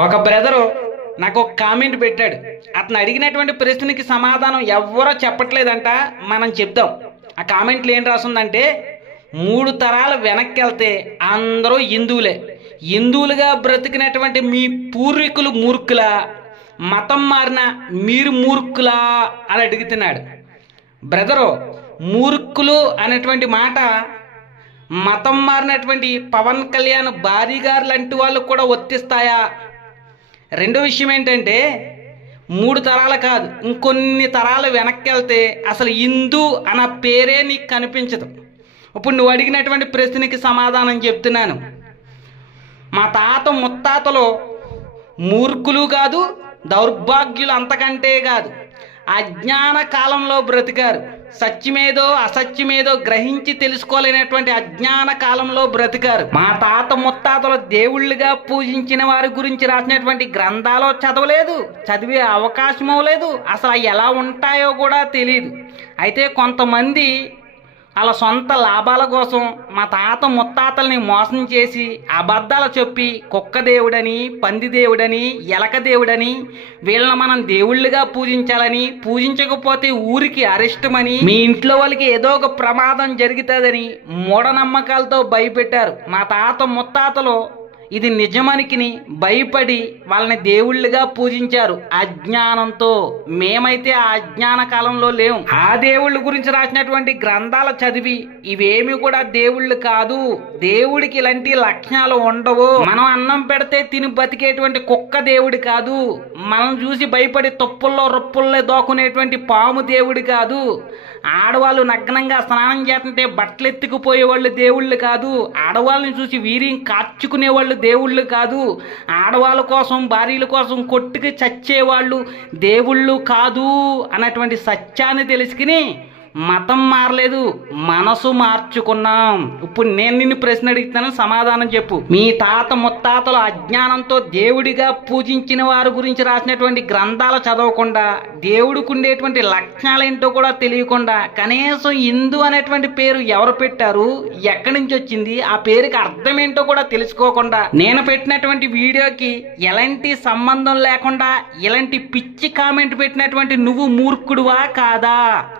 ఒక బ్రదరు నాకు ఒక కామెంట్ పెట్టాడు. అతను అడిగినటువంటి ప్రశ్నకి సమాధానం ఎవ్వరో చెప్పట్లేదంట. మనం చెప్దాం. ఆ కామెంట్లో ఏం రాసిందంటే మూడు తరాలు వెనక్కి వెళ్తే అందరూ హిందువులే. హిందువులుగా బ్రతికినటువంటి మీ పూర్వీకులు మూర్ఖులా? మతం మారిన మీరు మూర్ఖులా? అని అడుగుతున్నాడు. బ్రదరు మూర్ఖులు అనేటువంటి మాట మతం మారినటువంటి పవన్ కళ్యాణ్ భారీ గారు లాంటి వాళ్ళు కూడా వర్తిస్తాయా రెండో విషయం ఏంటంటే మూడు తరాలు కాదు ఇంకొన్ని తరాలు వెనక్కి వెళ్తే అసలు హిందూ అన్న పేరే నీకు కనిపించదు. ఇప్పుడు నువ్వు అడిగినటువంటి ప్రశ్నకి సమాధానం చెప్తున్నాను. మా తాత ముత్తాతలు మూర్ఖులు కాదు దౌర్భాగ్యులు అంతకంటే కాదు. అజ్ఞాన కాలంలో బ్రతికారు. సత్యమేదో అసత్యమేదో గ్రహించి తెలుసుకోలేనటువంటి అజ్ఞాన కాలంలో బ్రతికారు. మా తాత ముత్తాతలు దేవుళ్ళుగా పూజించిన వారి గురించి రాసినటువంటి గ్రంథాలు చదవలేదు. చదివే అవకాశం లేదు. అసలు ఎలా ఉంటాయో కూడా తెలియదు అయితే కొంతమంది వాళ్ళ సొంత లాభాల కోసం మా తాత ముత్తాతల్ని మోసం చేసి అబద్ధాలు చెప్పి కుక్క దేవుడని పంది దేవుడని ఎలక దేవుడని వీళ్ళని మనం దేవుళ్ళుగా పూజించాలని పూజించకపోతే ఊరికి అరిష్టమని మీ ఇంట్లో వాళ్ళకి ఏదో ఒక ప్రమాదం జరుగుతుందని మూఢనమ్మకాలతో భయపెట్టారు మా తాత ముత్తాతలు. ఇది నిజమనికిని భయపడి వాళ్ళని దేవుళ్ళుగా పూజించారు. అజ్ఞానంతో మేమైతే ఆ అజ్ఞాన కాలంలో లేవు ఆ దేవుళ్ళ గురించి రాసినటువంటి గ్రంథాలు చదివి ఇవేమి కూడా దేవుళ్ళు కాదు. దేవుడికి ఇలాంటి లక్షణాలు ఉండవు. మనం అన్నం పెడితే తిని బతికేటువంటి కుక్క దేవుడి కాదు. మనం చూసి భయపడి తప్పుల్లో రొప్పుల్లో దోకునేటువంటి పాము దేవుడి కాదు. ఆడవాళ్ళు నగ్నంగా స్నానం చేస్తుంటే బట్టలు ఎత్తుకుపోయే వాళ్ళు దేవుళ్ళు కాదు. ఆడవాళ్ళని చూసి వీరిని కార్చుకునే వాళ్ళు దేవుళ్ళు కాదు ఆడవాళ్ళ కోసం భార్యల కోసం కొట్టుకు చచ్చేవాళ్ళు దేవుళ్ళు కాదు అన్నటువంటి సత్యాన్ని తెలుసుకుని మతం మారలేదు మనసు మార్చుకున్నాం. ఇప్పుడు నేను నిన్ను ప్రశ్న అడుగుతాను సమాధానం చెప్పు. మీ తాత ముత్తాతలు అజ్ఞానంతో దేవుడిగా పూజించిన వారి గురించి రాసినటువంటి గ్రంథాలు చదవకుండా దేవుడికి ఉండేటువంటి లక్షణాలేంటో కూడా తెలియకుండా కనీసం హిందూ అనేటువంటి పేరు ఎవరు పెట్టారు ఎక్కడి నుంచి వచ్చింది ఆ పేరుకి అర్థం ఏంటో కూడా తెలుసుకోకుండా నేను పెట్టినటువంటి వీడియోకి ఎలాంటి సంబంధం లేకుండా ఇలాంటి పిచ్చి కామెంట్ పెట్టినటువంటి నువ్వు మూర్ఖుడువా కాదా?